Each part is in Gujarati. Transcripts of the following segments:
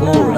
Oh.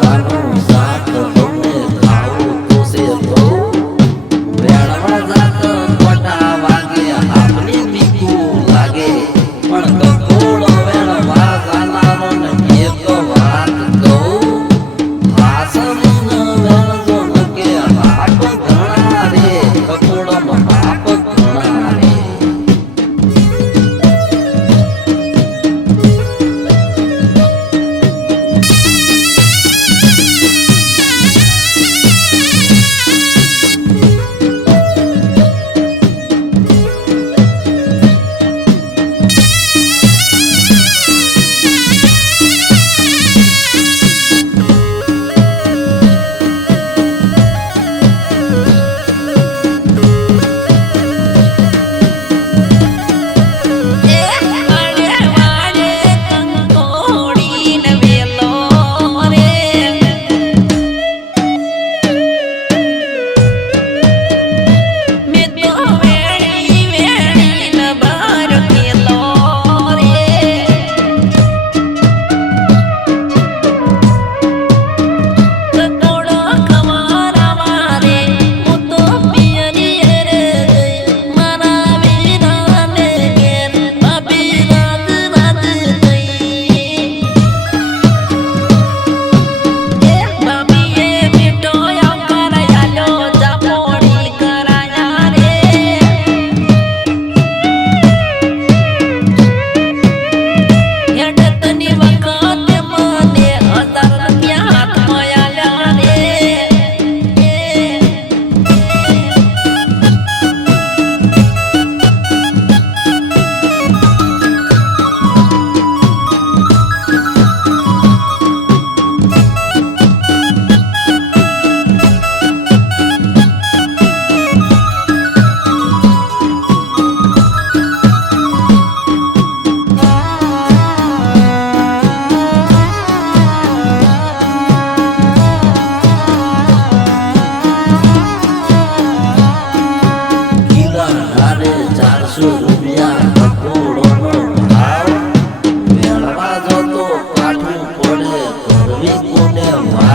કોને